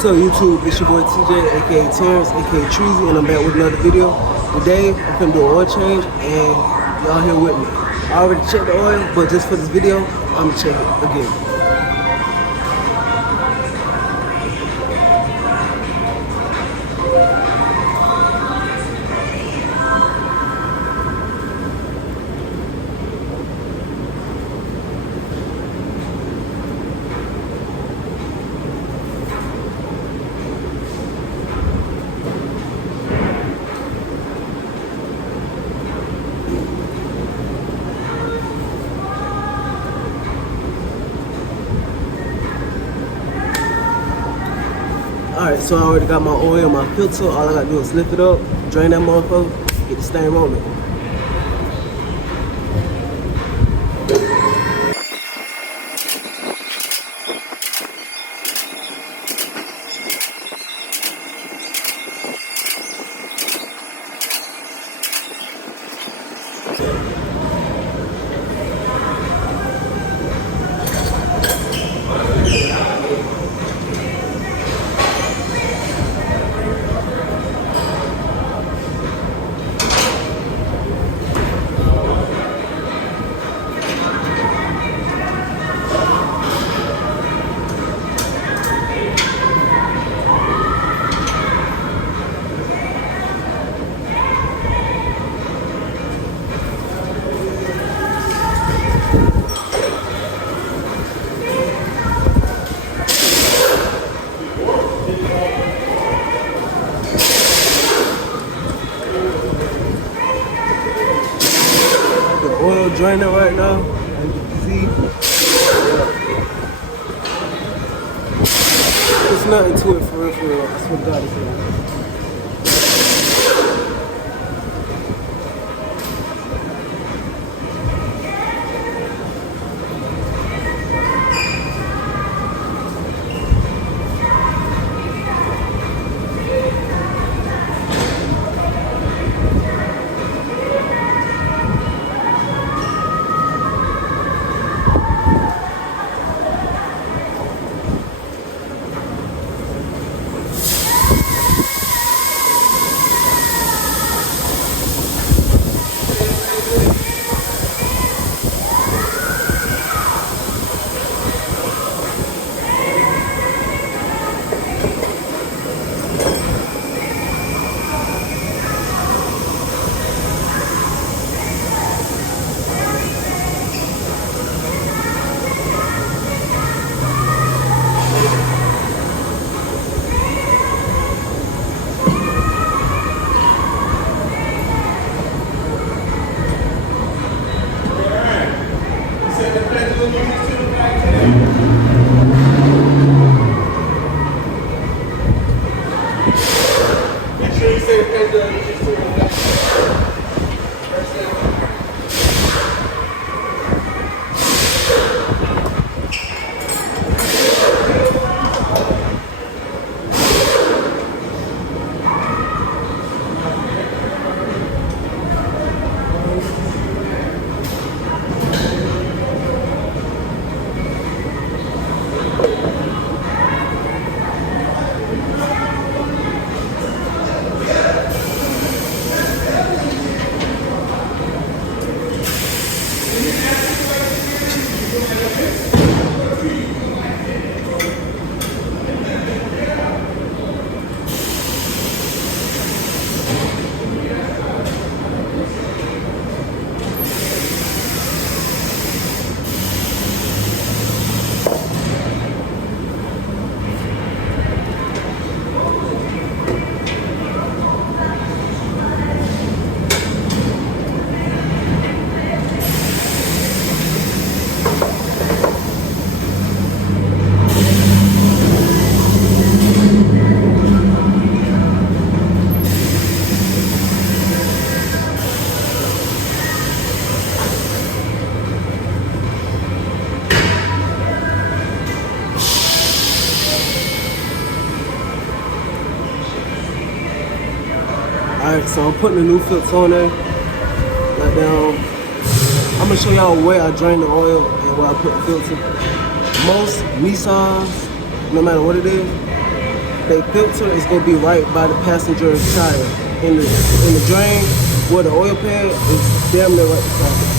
What's up YouTube, it's your boy TJ, aka Terrence, aka Treasy, and I'm back with another video. Today, I'm finna do an oil change, and y'all here with me. I already checked the oil, but just for this video, I'm gonna check it again. Alright, so I already got my oil, my filter. All I gotta do is lift it up, drain that motherfucker, get the stain rolling. Oil draining right now, as you can see. There's nothing to it for real. I swear to God it's not. Alright, so I'm putting the new filter on there. Like down. I'm gonna show y'all where I drain the oil and where I put the filter. Most Nissans, no matter what it is, They filter is gonna be right by the passenger tire in the drain where the oil pan is damn near right beside it.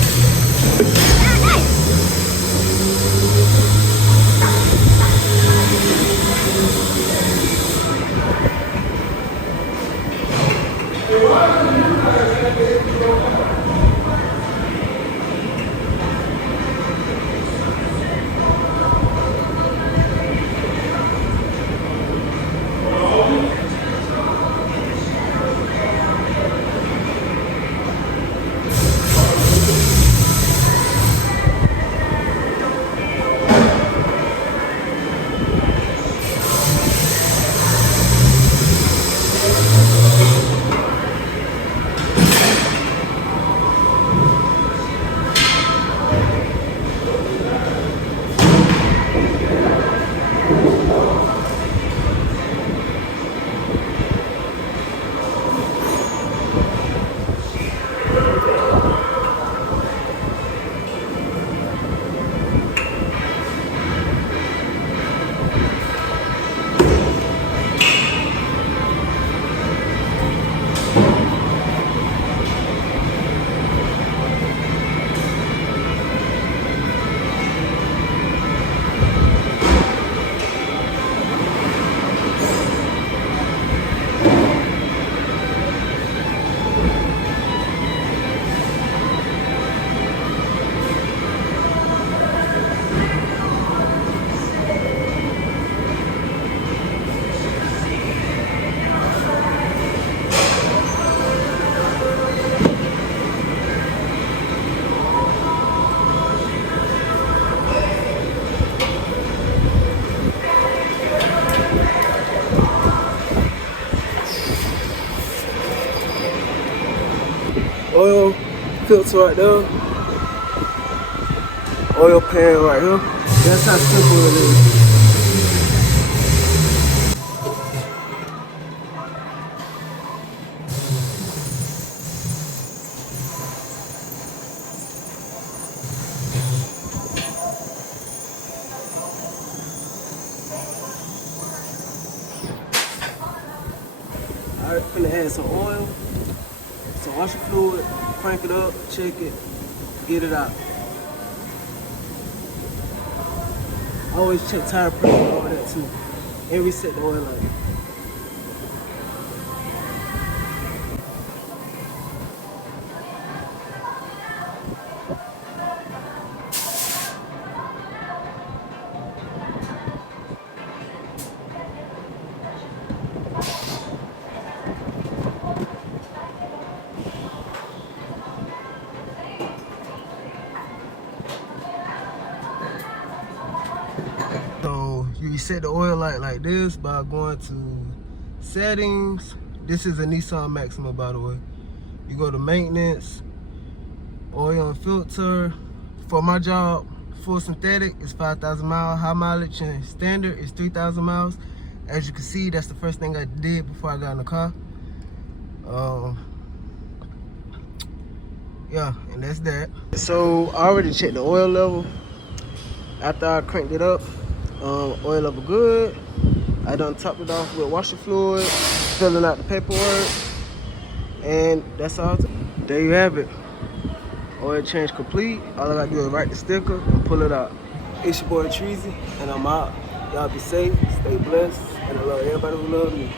Oil filter right there. Oil pan right here. That's how simple it is. Alright, finna add some oil, some washer fluid, crank it up, check it, get it out. Always check tire pressure and all that too. And reset the oil light. So you reset the oil light like this by going to settings. This is a Nissan Maxima, by the way. You go to maintenance, oil and filter. For my job, full synthetic is 5,000 miles, high mileage and standard is 3,000 miles. As you can see, that's the first thing I did before I got in the car. Yeah, and that's that. So I already checked the oil level. After I cranked it up, oil level good. I done topped it off with washer fluid, filling out the paperwork, and that's all. There you have it. Oil change complete. All I gotta do is write the sticker and pull it out. It's your boy Treezy, and I'm out. Y'all be safe, stay blessed, and I love everybody who loves me.